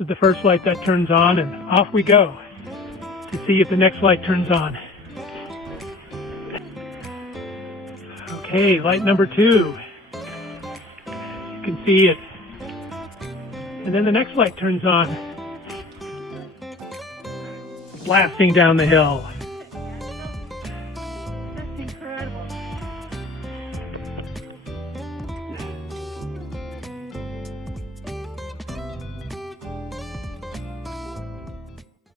is the first light that turns on, and off we go to see if the next light turns on. Okay, light number 2. You can see it. And then the next light turns on. Blasting down the hill.